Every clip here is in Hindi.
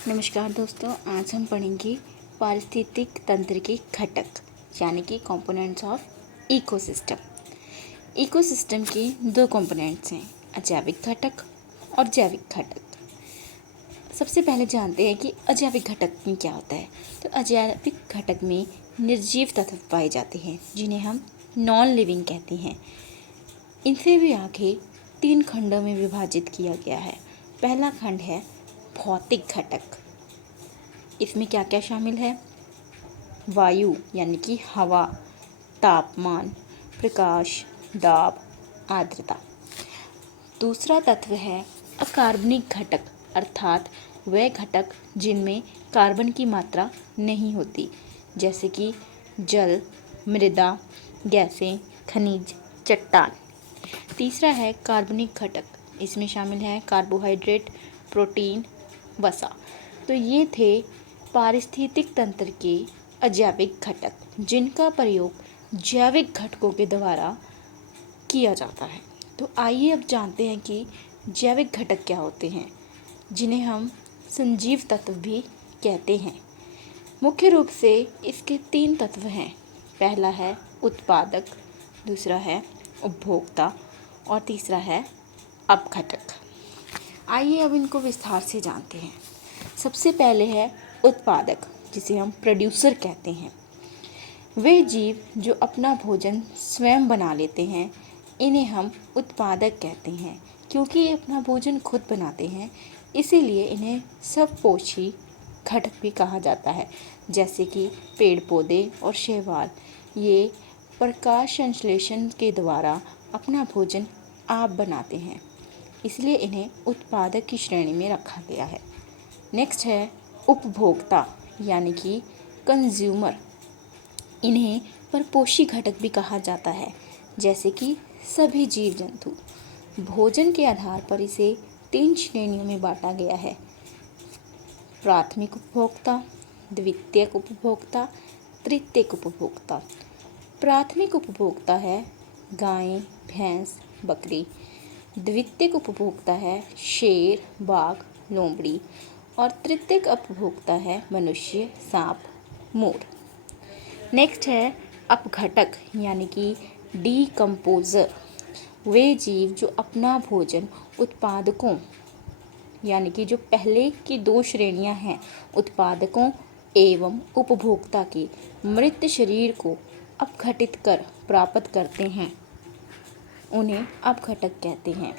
नमस्कार दोस्तों, आज हम पढ़ेंगे पारिस्थितिक तंत्र के घटक यानी कि कंपोनेंट्स ऑफ इकोसिस्टम। इकोसिस्टम के दो कंपोनेंट्स हैं, अजैविक घटक और जैविक घटक। सबसे पहले जानते हैं कि अजैविक घटक में क्या होता है। तो अजैविक घटक में निर्जीव तत्व पाए जाते हैं जिन्हें हम नॉन लिविंग कहते हैं। इनसे भी आगे 3 खंडों में विभाजित किया गया है। पहला खंड है भौतिक घटक। इसमें क्या क्या शामिल है? वायु यानी कि हवा, तापमान, प्रकाश, दाब, आर्द्रता। दूसरा तत्व है अकार्बनिक घटक, अर्थात वह घटक जिनमें कार्बन की मात्रा नहीं होती, जैसे कि जल, मृदा, गैसें, खनिज, चट्टान। तीसरा है कार्बनिक घटक। इसमें शामिल है कार्बोहाइड्रेट, प्रोटीन, वसा। तो ये थे पारिस्थितिक तंत्र के अजैविक घटक जिनका प्रयोग जैविक घटकों के द्वारा किया जाता है। तो आइए अब जानते हैं कि जैविक घटक क्या होते हैं, जिन्हें हम सजीव तत्व भी कहते हैं। मुख्य रूप से इसके 3 तत्व हैं। पहला है उत्पादक, दूसरा है उपभोक्ता और तीसरा है अपघटक। आइए अब इनको विस्तार से जानते हैं। सबसे पहले है उत्पादक, जिसे हम प्रोड्यूसर कहते हैं। वे जीव जो अपना भोजन स्वयं बना लेते हैं, इन्हें हम उत्पादक कहते हैं। क्योंकि ये अपना भोजन खुद बनाते हैं, इसीलिए इन्हें स्वपोषी घटक भी कहा जाता है। जैसे कि पेड़ पौधे और शैवाल, ये प्रकाश संश्लेषण के द्वारा अपना भोजन आप बनाते हैं, इसलिए इन्हें उत्पादक की श्रेणी में रखा गया है। नेक्स्ट है उपभोक्ता यानी कि कंज्यूमर। इन्हें परपोषी घटक भी कहा जाता है। जैसे कि सभी जीव जंतु, भोजन के आधार पर इसे 3 श्रेणियों में बांटा गया है। प्राथमिक उपभोक्ता, द्वितीयक उपभोक्ता, तृतीयक उपभोक्ता। प्राथमिक उपभोक्ता है गाय, भैंस, बकरी। द्वितीयक उपभोक्ता है शेर, बाघ, लोमड़ी। और तृतीयक उपभोक्ता है मनुष्य, सांप, मोर। नेक्स्ट है अपघटक यानी कि डीकम्पोजर। वे जीव जो अपना भोजन उत्पादकों यानी कि जो पहले की 2 श्रेणियां हैं, उत्पादकों एवं उपभोक्ता की मृत शरीर को अपघटित कर प्राप्त करते हैं, उन्हें अपघटक कहते हैं।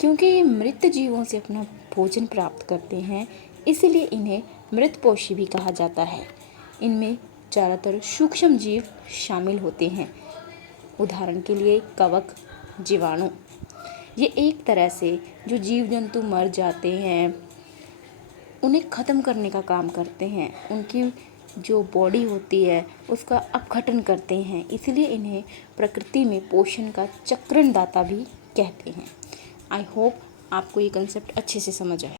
क्योंकि ये मृत जीवों से अपना भोजन प्राप्त करते हैं, इसलिए इन्हें मृतपोषी भी कहा जाता है। इनमें ज़्यादातर सूक्ष्म जीव शामिल होते हैं। उदाहरण के लिए कवक, जीवाणु। ये एक तरह से जो जीव जंतु मर जाते हैं, उन्हें ख़त्म करने का काम करते हैं। उनकी जो बॉडी होती है उसका अपघटन करते हैं, इसलिए इन्हें प्रकृति में पोषण का चक्रणदाता भी कहते हैं। आई होप आपको ये कंसेप्ट अच्छे से समझ आया।